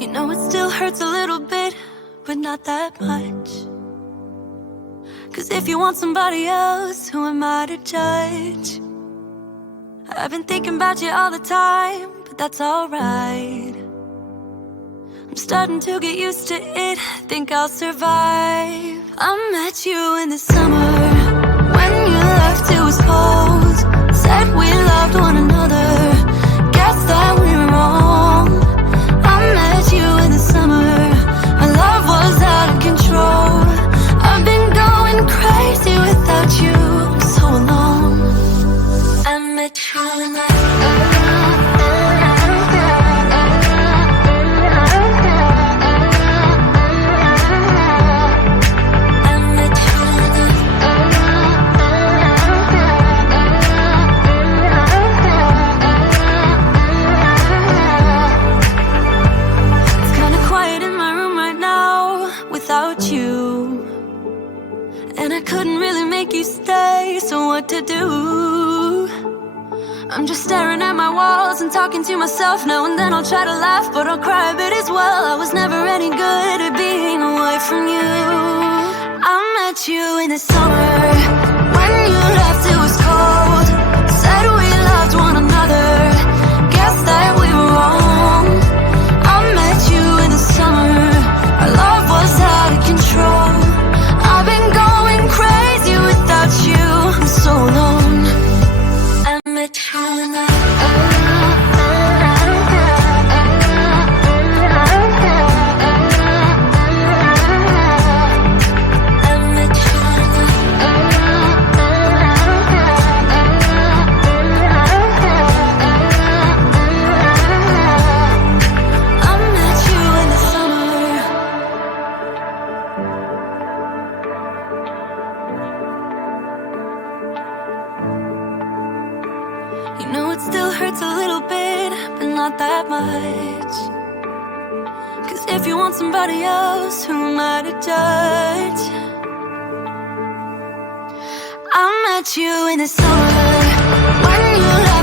You know it still hurts a little bit, but not that much. 'Cause if you want somebody else, who am I to judge? I've been thinking about you all the time, but that's alright. I'm starting to get used to it, think I'll survive. I met you in the summer, when you left it was cold. Said we loved one another, guess that we were wrong. I met you in the summer, our love was out of control. I've been going crazy without you so long. I met you in the to do. I'm just staring at my walls and talking to myself. Now and then I'll try to laugh, but I'll cry a bit as well. I was never any good at being away from you. I met you in the summer, when you left it was cold. Said we loved one another, guess that we were wrong. I met you in the summer, our love was out of control. I've been going crazy without you so long. I met you in the that much. 'Cause if you want somebody else, who am I to judge? I met you in the summer, when you